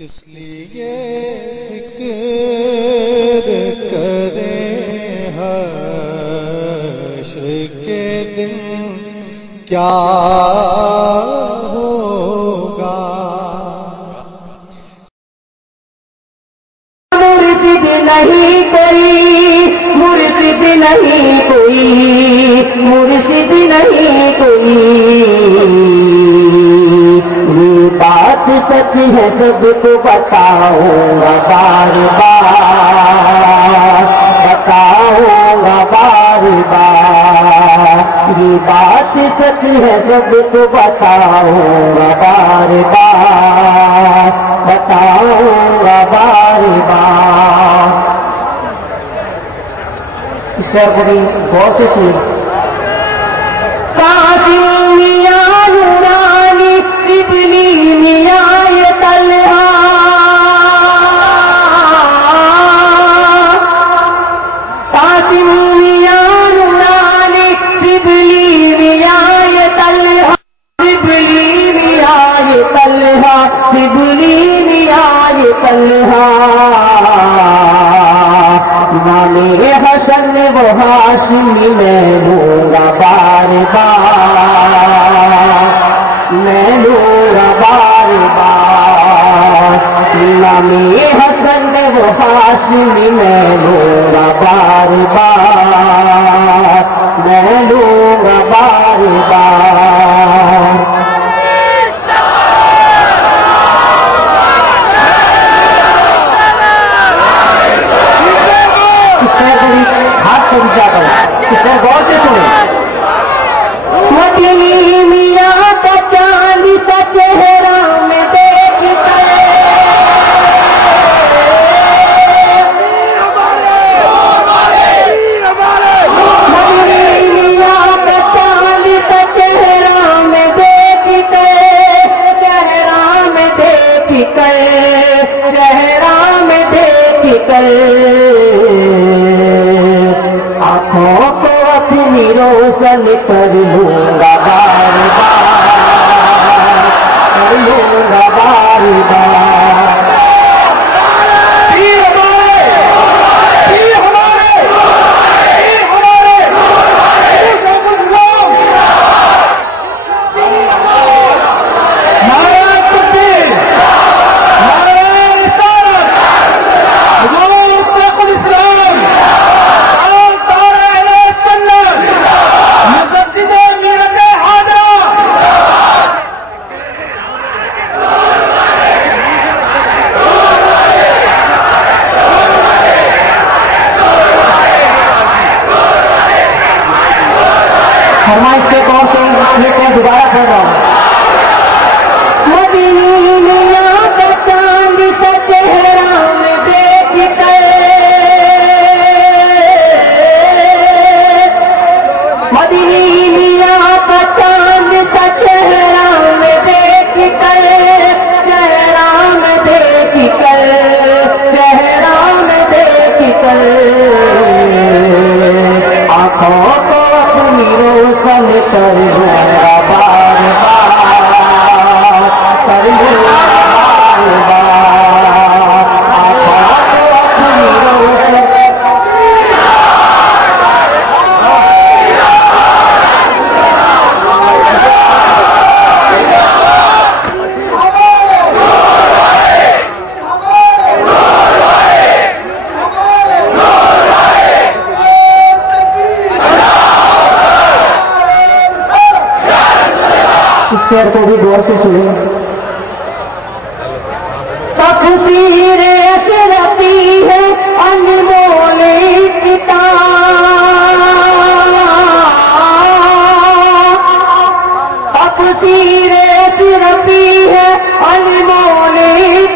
کس لیے فکر کریں حشر کے دن کیا ہوگا؟ مرشد نہیں کوئی، مرشد نہیں کوئی، مرشد نہیں کوئی، یہ بات سچ ہے سب کو بتاؤں گا بار بار، بتاؤں گا بار بار، یہ بات سچ ہے سب کو بتاؤں گا بار بار، بتاؤں گا بار بار۔ اس شعر کو بھی غور سے سنیں۔ قاسم میاں نورانی شبلی میاں یہ طلحہ، قاسم میاں نورانی شبلی میاں یہ طلحہ، شبلی میاں یہ طلحہ، شبلی میاں یہ طلحہ، امام حسن وہ ہاشمی میں لوں گا بار بار، میں لوں گا بار بار، امام حسن وہ ہاشمی میں لوں گا بار بار، میں لوں گا بار بار۔ اسے غور سے سنیں۔ مدنی میاں کا چاند سا چہرہ میں دیکھ کر، مدنی میاں کا چاند سا چہرہ میں دیکھ کر، چہرہ میں دیکھ کر، چہرہ میں دیکھ کر، آنکھوں کو اپنی روشن کر لوں گا بار بار، کر لوں گا بار بار۔ پیر ہمارے، پیر ہمارے، پیر ہمارے، نعرہ تکبیر، نعرہ رسالت، حضور شیخ الاسلام فرمائش کے طور سے پھر سے دوبارہ پڑھ رہا ہوں۔ مدنی میاں کا چاند سا چہرہ میں دیکھ کر، مدنی میاں کا چاند سا چہرہ میں دیکھ کر، چہرہ میں دیکھ کر، چہرہ میں دیکھ کر، آنکھوں کو اپنی روشن کر لوں گا بار بار، کر لوں گا بار بار، آنکھوں کو اپنی روشن۔ اس شعر کو بھی غور سے سنیں۔ تفسیر اشرفی ہے انمول کتاب، تفسیر اشرفی ہے انمول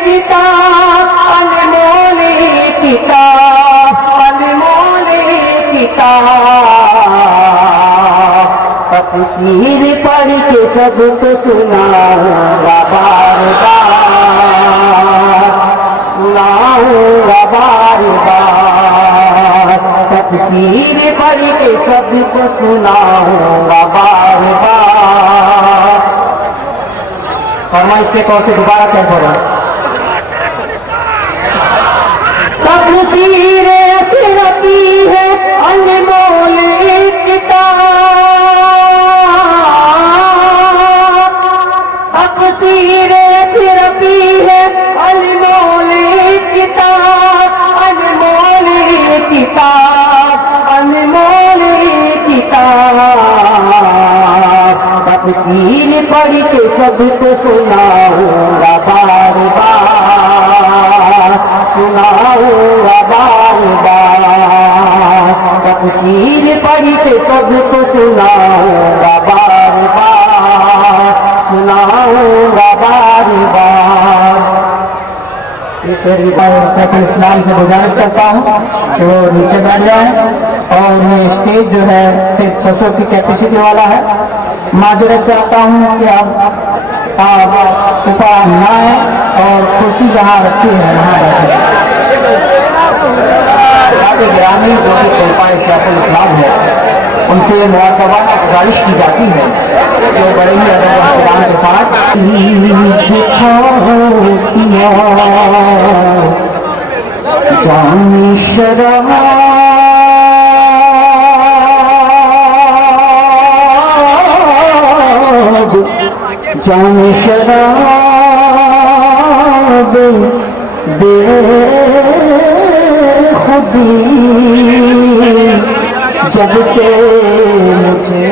کتاب، انمول کتاب، انمول کتاب، تفسیر پڑھ کے سب کو سناؤں گا بار بار، سناؤں گا بار بار، تفسیر پڑھ کے سب کو سناؤں گا بار بار۔ فرمائش کے طور سے دوبارہ سے پڑھا تفسیر سربی ہے انمول کتاب، تفسیر سربی ہے انمول کتاب، انمول کتاب، انمول کتاب، تفسیر پڑھ کے سب کو سناؤں گا بار بار، سناؤں گا بار بار، تفسیر پڑھ کے سب کو سناؤں گا بار بار، سناؤں گا بار بار۔ اس شہری پر فیصل اسلام سے گزارش کرتا ہوں کہ وہ نیچے بیٹھ جائیں، اور یہ اسٹیج جو ہے صرف 600 کی کیپیسٹی والا ہے۔ معذرت چاہتا ہوں کہ آپ اوپر نہ آئیں اور کرسی جہاں رکھی ہے وہاں بیٹھیں۔ گرامی جو کہ طلباء فیصل اسلام ہے ان سے مراقبہ گزارش کی جاتی ہے جو بڑے ہی ادب و احترام کے ساتھ جان شراب جان شراب بے خودی جب سے مجھے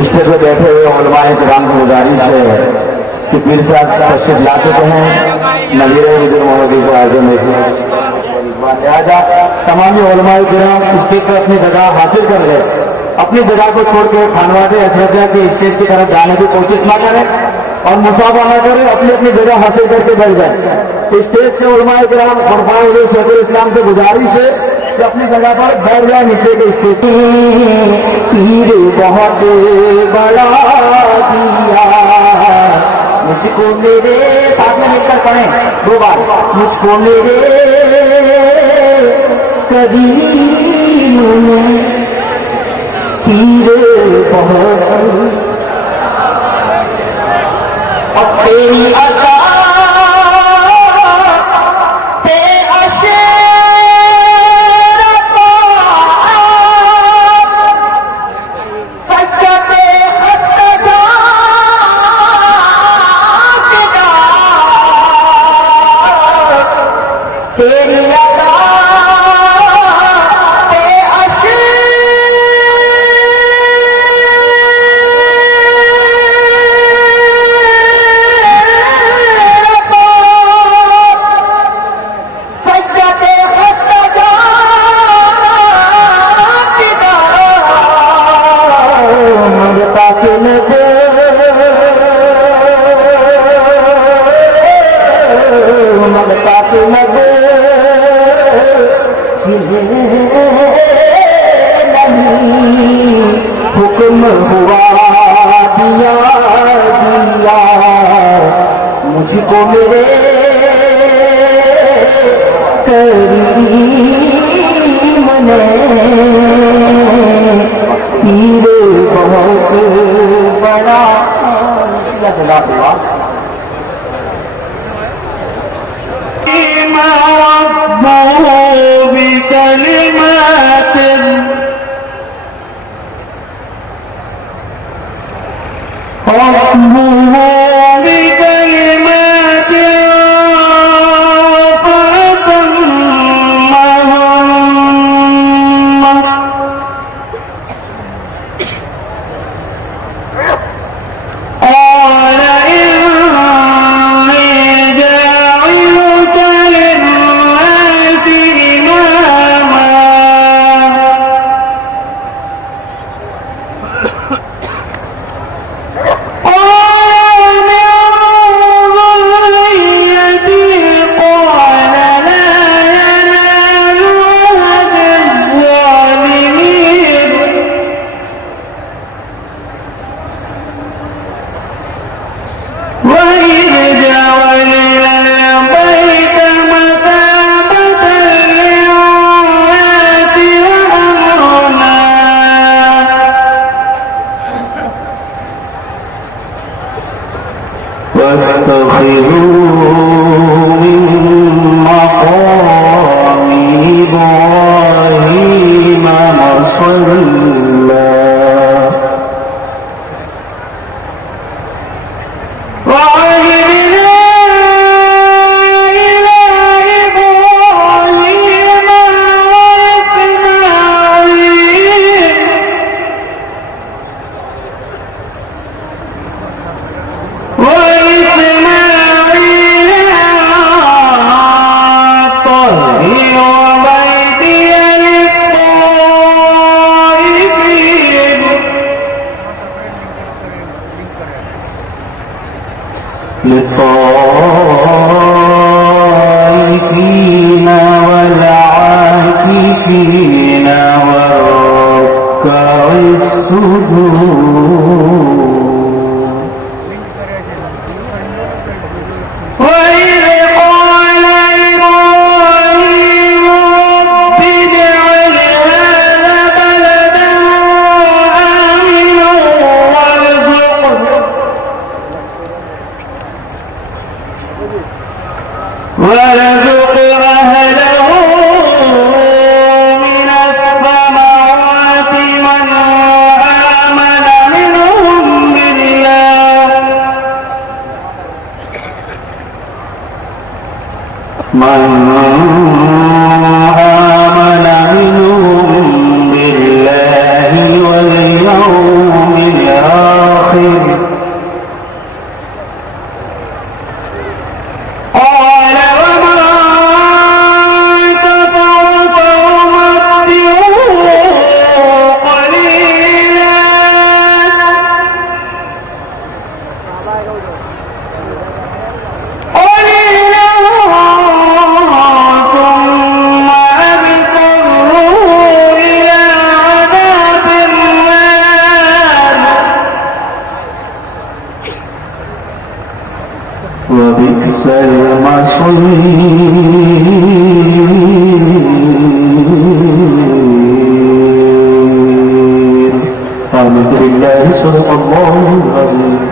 اسٹیج پہ بیٹھے ہوئے علماء کرام کی گزارش ہے کہ پیر صاحب تشریف لا چکے ہیں، نظیر وزیر محمد عیسیٰ اعظم لہٰذا تمام علماء کرام اسٹیج پر اپنی جگہ حاصل کر لیں، اپنی جگہ کو چھوڑ کے خانواد اساتذہ کے اسٹیج کی طرف جانے کی کوشش نہ کریں اور مصافحہ نہ کریں، اپنی اپنی جگہ حاصل کر کے بیٹھ جائیں۔ اسٹیج کے علماء کرام خلفائے حضور شیخ الاسلام سے گزارش ہے کہ اپنی جگہ پر بیٹھ جائیں نیچے کے اسٹیج۔ پیر بہت بڑا دیا مجھ کو میرے ساتھ میں مل کر پڑھیں 2 بار، مجھ کو میرے کریم نے پیر بہت اور تیری عطا حکم ہوا دیا دیا مجھ کو میرے کریم نے پیر بہت بڑا بکلمات ربه بكلمات فأتمهن قال إني جاعلك للناس إماما واتخذوا من للطائفين والعاكفين والركع السجود. وارزق أهله من الثمرات من آمن منهم بالله واليوم الآخر. وبئس المصير. آمين بالله صدق الله العظيم.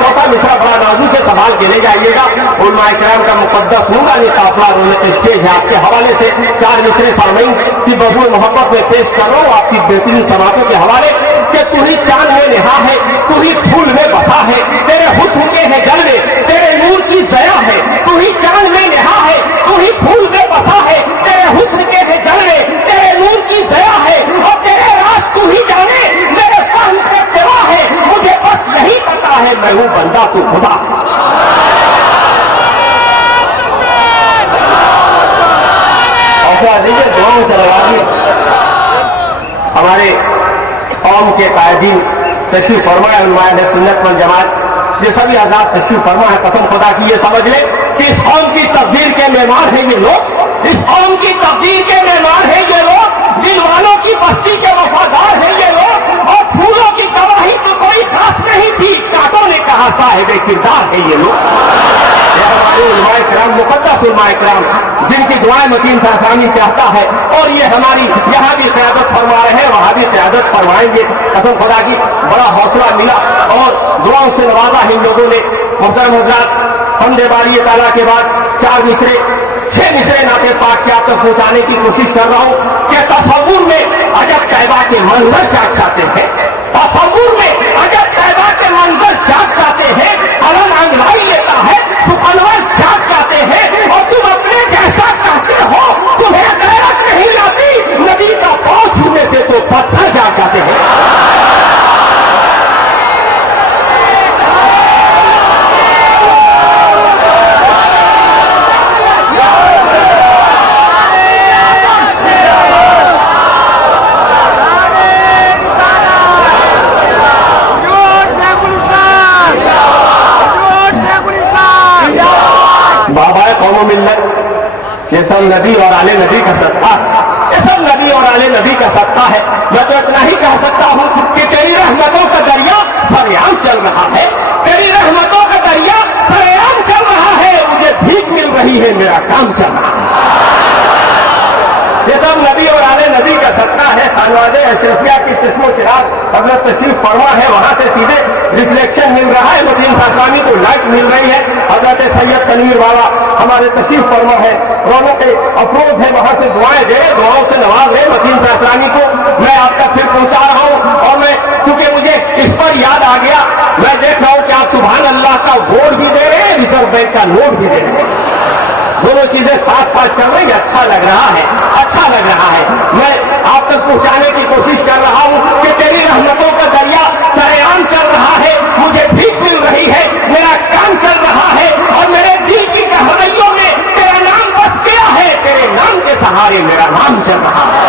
چوتھا مصرع بڑا نازک سے سنبھال کے لے جائیے گا. علماء کرام کا مقدس نورانی قافلہ رونے اسٹیج ہے آپ کے حوالے سے 4 مصرے سامعین کی بذور محبت میں پیش کر رہا ہوں آپ کی بہترین سماعتوں کے حوالے کہ تو ہی چاند میں نہا ہے, تو ہی پھول میں بسا ہے, تیرے حسن کے ہے جلوے, تیرے نور کی ضیا ہے. تو ہی چاند میں نہا ہے, تو ہی پھول میں بسا ہے, تیرے حسن کے ہے جلوے, تیرے نور کی ضیا ہے. اور تیرے راز تو ہی جانے, میرے فہم سے سوا ہے, مجھے بس یہی پتا ہے میں ہوں بندہ تو خدا. دعاؤں سے لگائیے. ہمارے قوم کے قائدین تشریف فرما ہے, علماء سنت والجماعت یہ سبھی آزاد تشریف فرما ہے. قسم خدا کی یہ سمجھ لیں کہ اس قوم کی تقدیر کے معمار ہیں یہ لوگ, اس قوم کی تقدیر کے معمار ہیں یہ لوگ, دل والوں کی بستی کے وفادار ہیں یہ لوگ. اور پھولوں کی گواہی تو کوئی خاص نہیں تھی, کانٹوں نے کہا صاحب کردار ہے یہ لوگ. ہمارے علماء کرام, مقدس علماء کرام جن کی دعائیں متین ساسانی چاہتا ہے, اور یہ ہماری یہاں بھی قیادت فرما رہے ہیں وہاں بھی قیادت فرمائیں گے. قسم خدا کی بڑا حوصلہ ملا اور دعاؤں سے نوازا ہے ان لوگوں نے. محترم حضرات, حمد باری تعالیٰ کے بعد 4 مصرے 6 مصرے نعت پاک کے آپ تک پہنچانے کی کوشش کر رہا ہوں کہ تصور میں عجب طیبہ کے منظر جاگ جاتے ہیں, تصور میں عجب طیبہ کے منظر جاگ جاتے ہیں. علم انگڑائی لیتا ہے, سخنور جاگ جاتے ہیں, اور تم اپنے جیسا کہتے ہو, تمہیں غیرت نہیں آتی. نبی کا پاؤں چھونے سے تو پتھر جاگ جاتے ہیں. یہ سب نبی اور آل نبی کا صدقہ ہے, یہ سب نبی اور آل نبی کا صدقہ ہے. میں تو اتنا ہی کہہ سکتا ہوں کہ تیری رحمتوں کا دریا سریعان چل رہا ہے, تیری رحمتوں کا دریا سریعان چل رہا ہے. مجھے بھیک مل رہی ہے, میرا کام چل رہا ہے. یہ سب نبی اور آل نبی کا صدقہ ہے. خانواد اشرفیہ کی چشم و چراغ حضرت تشریف فرما ہے, وہاں سے سیدھے ریفلیکشن مل رہا ہے. مدین ساسانی کو لائٹ مل رہی ہے. حضرت سید تنویر والا ہمارے تشریف فرما ہے, رونق افروز ہے, وہاں سے دعائیں دے, دعاؤں سے نواز رہے مدین ساسانی کو. میں آپ کا پھر پہنچا رہا ہوں, اور میں کیونکہ مجھے اس پر یاد آ گیا, میں دیکھ رہا ہوں کہ آپ سبحان اللہ کا ووٹ بھی دے رہے ہیں, ریزرو بینک کا نوٹ بھی دے رہے ہیں. دونوں چیزیں ساتھ ساتھ چل رہی ہیں. اچھا لگ رہا ہے, اچھا لگ رہا ہے. میں آپ تک پہنچانے کی کوشش کر رہا ہوں کہ تیری رحمتوں کا دریا سریعان چل رہا ہے, مجھے بھیک مل رہی ہے, میرا کام چل رہا ہے, اور میرے دل کی گہرائیوں میں تیرا نام بس گیا ہے. تیرے نام کے سہارے میرا نام چل رہا ہے.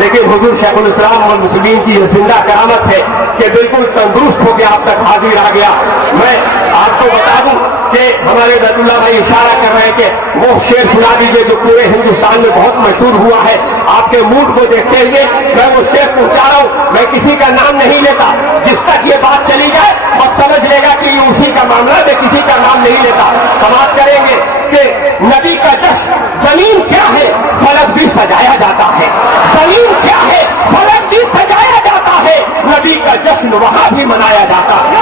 لیکن حضور شیخ الاسلام اور مسلمین کی یہ زندہ کرامت ہے کہ بالکل تندرست ہو کے آپ تک حاضر آ گیا. میں آپ کو بتا دوں کہ ہمارے بیت اللہ بھائی اشارہ کر رہے ہیں کہ وہ شعر سنا دیجیے جو پورے ہندوستان میں بہت مشہور ہوا ہے. آپ کے موڈ کو دیکھتے ہوئے میں وہ شعر پہنچا رہا ہوں. میں کسی کا نام نہیں لیتا, جس تک یہ بات چلی جائے بس سمجھ لے گا کہ یہ اسی کا معاملہ. میں کسی کا نام نہیں لیتا. سماعت کریں گے کہ نبی کا جشن زمین کیا ہے فلک بھی سجایا جاتا ہے. زمین کیا ہے فلک بھی سجایا جاتا ہے. نبی کا جشن وہاں بھی منایا جاتا ہے.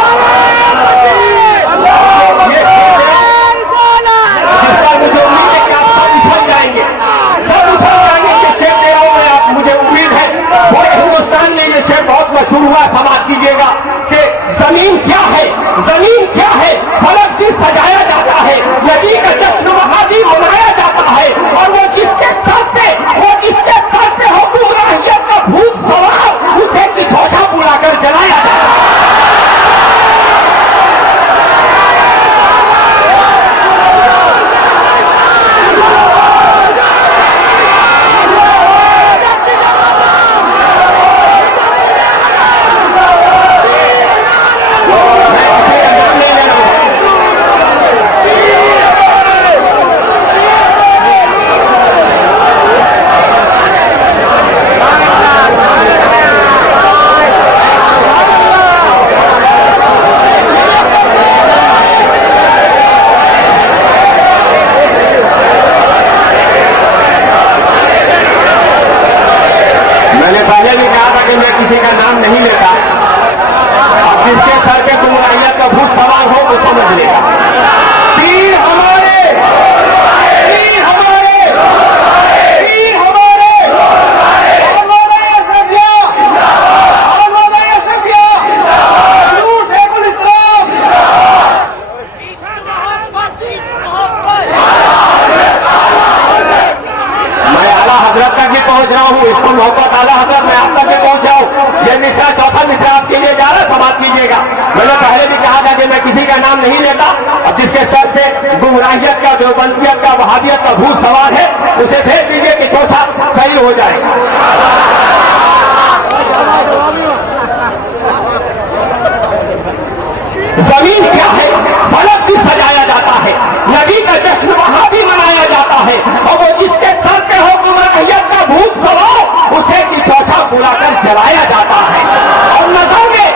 مجھے امید ہے کہ آپ سب اچھل جائیں گے, سب اچھل جائیں گے. یہ شعر دے رہا ہوں میں, آپ مجھے امید ہے پورے ہندوستان میں یہ شعر بہت مشہور ہوا. سماعت کیجیے گا کہ زمین کیا ہے, زمین کیا ہے فلک بھی سجایا جاتا ہے. نبی کا جشن وہاں بھی منایا جاتا ہے. اور وہ جس کے سر پہ ہو گمراہیت کا بھوت سوار, اسے بچھوٹا بلا کر جلایا جاتا ہے. میں کسی کا نام نہیں لیتا. اب جس کے سر پہ گمراہیت کا بھوت سوار ہو وہ سمجھ لے گا. پیر ہمارے, پیر ہمارے, پیر ہمارے, شیخ الاسلام. میں اعلیٰ حضرت تک بھی پہنچ رہا ہوں. اس کو محبت اعلیٰ حضرت میں آپ تک بھی پہنچا ہوں. یہ مصرع چوتھا مصرع آپ کے لیے جا رہا ہے, سماعت کیجیے گا. میں نے پہلے بھی کہا تھا کہ میں کسی کا نام نہیں لیتا. اب جس کے سر پہ گمراہیت کا, دیوبندیت کا, وہابیت کا بھوت سوار ہے, اسے بھیج دیجیے کہ چوتھا صحیح ہو جائے. زمین کیا ہے فلک بھی سجایا جاتا ہے. نبی کا جشن وہاں بھی منایا جاتا ہے. اور وہ جس کے سر پہ ہو گمراہیت کا بھوت سوار, اسے چوتھا بلا کر جلایا جاتا ہے. اور نظر میں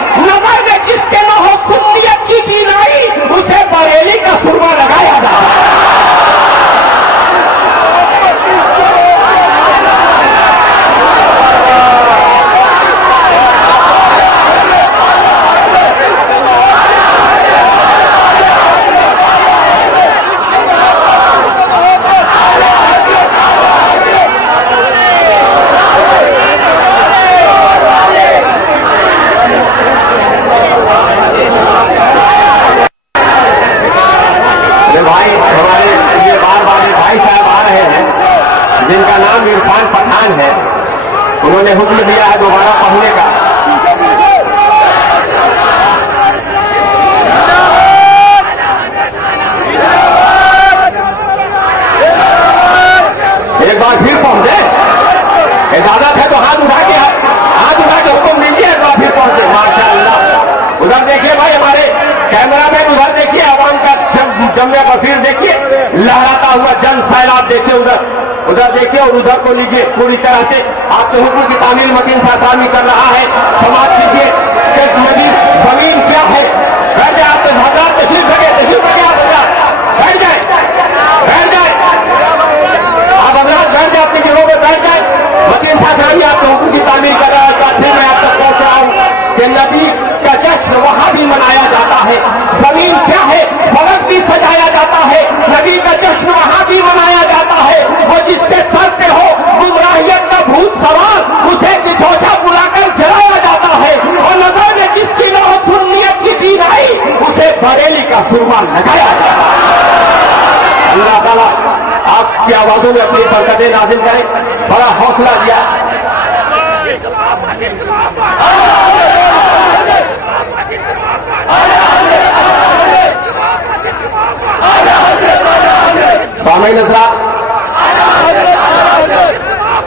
جس کے نہ ہو سنیت کی بینائی, اسے بریلی کا سرما لگایا جاتا ہے. جن کا نام عرفان پٹھان ہے, انہوں نے حکم دیا ہے دوبارہ پڑھنے کا. ایک بار پھر پہنچ دے, اجازت ہے تو ہاتھ اٹھا کے حکم دیجیے. ایک بار پھر پہنچ دے. ماشاء اللہ. ادھر دیکھیے بھائی, ہمارے کیمرہ مین ادھر دیکھیے, عوام کا جمع کثیر دیکھیے, لہراتا ہوا جن سیلاب دیکھیے. ادھر دیکھیے اور ادھر کو لیجیے. پوری طرح سے آپ کے حکم کی تعمیل متین سے آسانی کر رہا ہے. سماعت کیجیے کہ نبی زمین کیا ہے. بیٹھ جائے آپ حضرات, تشریف رکھے آپ حضرات, بیٹھ جائیں. آپ حضرات بیٹھ جائیں, اپنی جگہوں پہ بیٹھ جائیں. متین سے آسانی آپ کے حکم کی تعمیل کر رہا ہے. پھر میں آپ تک پہنچ رہا ہوں کہ نبی کا جشن وہاں بھی منایا جاتا ہے. زمین کیا ہے فلک بھی سجایا جاتا ہے. نبی کا جشن وہاں بھی منایا جاتا ہے. وہ جس کے سر پہ ہو گمراہیت کا بھوت سوار, اسے بچھوٹا بلا کر جلایا جاتا ہے. اور نظر میں جس کی نہ ہو سنیت کی بینائی, اسے بریلی کا سرما لگایا جاتا ہے. اللہ تعالیٰ آپ کی آوازوں میں اپنی برکتیں نازل کریں. بڑا حوصلہ دیا. سامعین حضرات,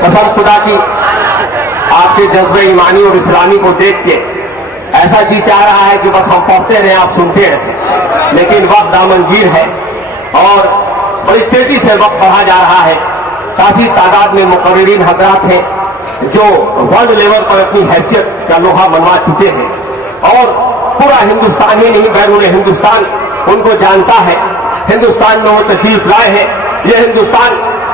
قسم خدا کی کے جذبے ایمانی اور اسلامی کو دیکھ کے ایسا جی چاہ رہا ہے کہ بس ہم پڑھتے رہیں آپ سنتے رہیں، لیکن وقت دامنگیر ہے اور بڑی تیزی سے وقت بڑھا جا رہا ہے. کافی تعداد میں مقررین حضرات ہیں جو ورلڈ لیول پر اپنی حیثیت کا لوہا منوا چکے ہیں اور پورا ہندوستان ہی نہیں بیرون ہندوستان ان کو جانتا ہے. ہندوستان میں وہ تشریف لائے ہیں. یہ ہندوستان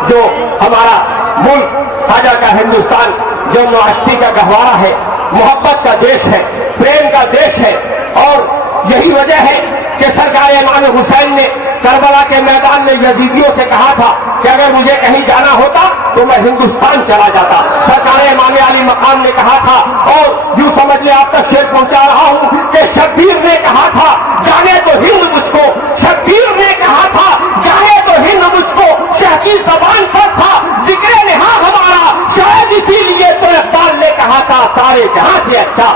جو ہمارا ملک خواجہ کا ہندوستان جو معاشرتی کا گہوارہ ہے، محبت کا دیش ہے، پریم کا دیش ہے، اور یہی وجہ ہے کہ سرکار امام حسین نے کربلا کے میدان میں یزیدیوں سے کہا تھا کہ اگر مجھے کہیں جانا ہوتا تو میں ہندوستان چلا جاتا. سرکار امام علی مقام نے کہا تھا، اور یوں سمجھ لیں آپ تک شعر پہنچا رہا ہوں کہ شبیر نے کہا تھا جانے تو ہند مجھ کو، شبیر نے کہا تھا جانے تو ہند مجھ کو، شاہ کی زبان پر تھا ذکر نہاں ہمارا، شاید اسی لیے تو اقبال نے کہا تھا سارے جہاں سے اچھا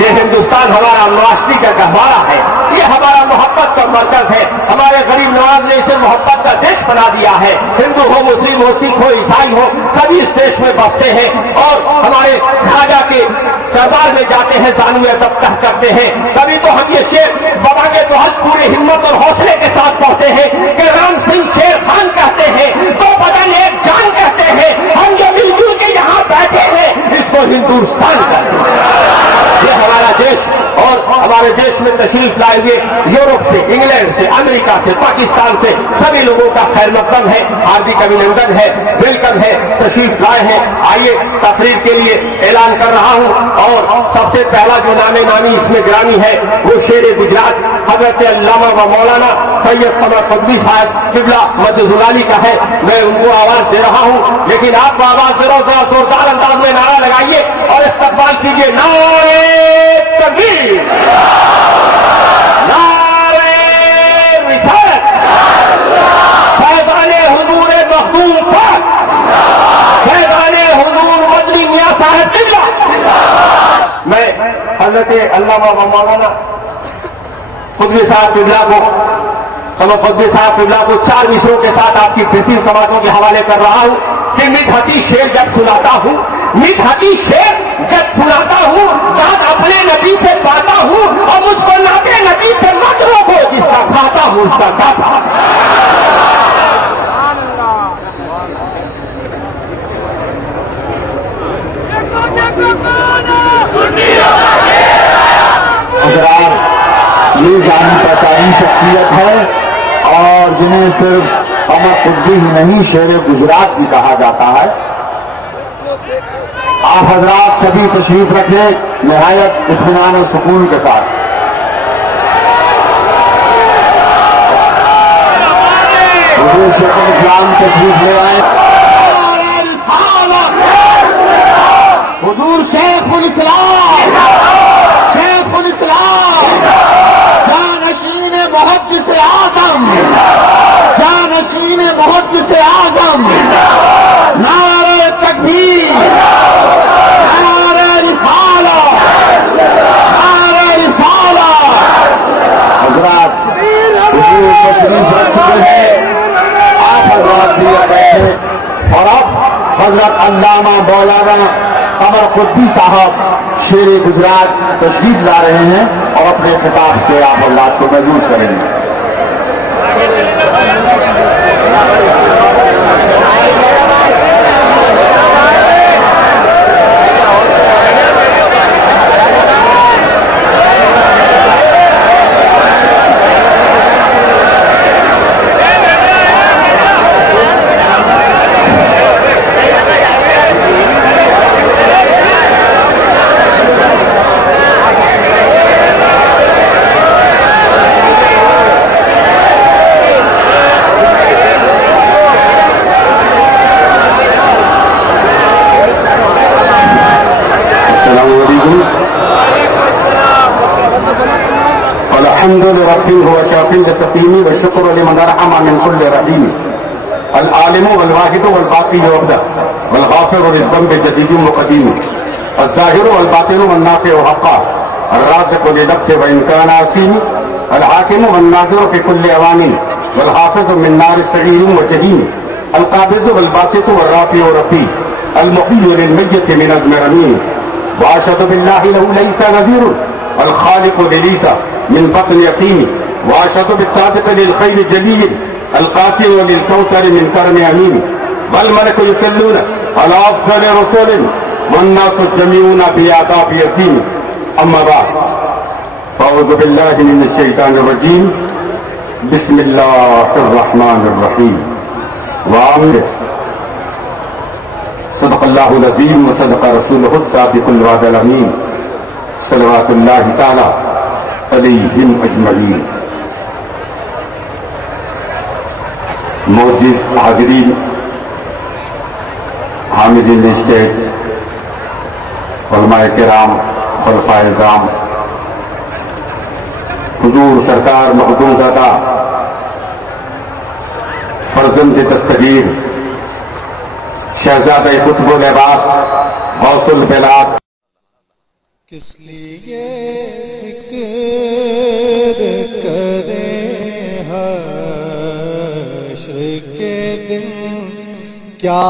یہ ہندوستان ہمارا معاشرتی کا گہوارہ ہے، یہ ہمارا محبت کا مرکز ہے. ہمارے غریب نواز نے اسے محبت کا دیش بنا دیا ہے. ہندو ہو، مسلم ہو، سکھ ہو، عیسائی ہو، سبھی اس دیش میں بستے ہیں اور ہمارے خواجہ کے دربار میں جاتے ہیں، زانوی ادب کہہ کرتے ہیں. کبھی تو ہم یہ شعر بابا کے دوحت پورے ہمت اور حوصلے کے ساتھ پڑھتے ہیں کہ رام سنگھ شیر خان کہتے ہیں، دو بدن ایک جان کہتے ہیں، ہم جو مل جل کے یہاں بیٹھے ہیں اس کو ہندوستان کہتے ہیں. یہ ہمارا دیش اور ہمارے دیش میں تشریف لائے ہوئے یورپ سے، انگلینڈ سے، امریکہ سے، پاکستان سے سبھی لوگوں کا خیر مقدم ہے، ہاردک ابھینندن ہے، ویلکم ہے، تشریف لائے ہیں. آئیے تقریر کے لیے اعلان کر رہا ہوں اور سب سے پہلا جو نام نامی اس میں گرامی ہے وہ شیر گجرات حضرت علامہ و مولانا سید قمر قطبی صاحب قبلہ مدد زلالی کا ہے. میں ان کو آواز دے رہا ہوں، لیکن آپ کو آواز دے رہا ہوں، ذرا زوردار انداز میں نعرہ لگائیے اور استقبال کیجیے. نعرہ تکبیر، نعرہ رسالت، فیضان حضور مخدوم پاک، فیضان حضور مدنی میاں صاحب قبلہ. میں حضرت علامہ و مولانا قطبی صاحب قبلہ کو، قمر قطبی صاحب قبلہ کو 4 مصروں کے ساتھ آپ کی بہترین سماعتوں کے حوالے کر رہا ہوں کہ مدحتی شعر جب سناتا ہوں، مدحتی شعر جب سناتا ہوں، بات اپنے نبی سے پاتا ہوں اور مجھ کو ناطے نبی سے مت روکو، جس کا کھاتا ہوں اس کا کھاتا. حضرات، یہ جانی پہچانی شخصیت ہے اور جنہیں صرف قمر قطبی ہی نہیں شیر گجرات بھی کہا جاتا ہے. آپ حضرات سبھی تشریف رکھیں نہایت اطمینان و سکون کے ساتھ. حضور شیخ الاسلام تشریف لے آئے. حضور شیخ الاسلام، شیخ الاسلام، جانشین محدث اعظم، جانشین محدث اعظم، نعرہ تکبیر، نعرہ رسالہ، نعرہ رسالہ. حضرات حضور تشریف رکھ چکے ہیں، آپ حضرات بھی بیٹھے اور اب حضرت علامہ مولانا قمر قطبی صاحب شیر گجرات تشریف لا رہے ہیں اور اپنے خطاب سے آپ حضرات کو محظوظ کریں گے. الحمد لرب هو شافي التقيم والشكر لمن رحم من كل رحيم العالم والواحد والباقي وحده والغافر للذنب الجديد وقديم الظاهر والباطن والنافع حقا الرازق لنفسه وان كان عاصم الحاكم والناظر في كل اوان والحافظ من نار سعير وجحيم القابض والباسط والرافع والرفيع المحيي للميت من أزمرمين وأشهد بالله له ليس نذير الخالق لليس من بطن يقين وأشهد بالصادق للخير جليل القاسم للكوثر من كرم أمين والملك يصلون على أفضل رسول والناس الجميعون بآداب يسين أما بعد فأعوذ بالله من الشيطان الرجيم بسم الله الرحمن الرحيم وآمن صدق الله العظيم وصدق رسوله الصادق الوعد الأمين صلوات الله تعالى عليهم أجمعين. معزز حاضرین، حامدین اسٹیٹ، علماء کرام، خلفاء اعظام، حضور سرکار مخدوم زادہ فرزند دستگیر شہزادہ قطب العباد غوث البلاد، کس لیے فکر کریں حشر کے دن، کیا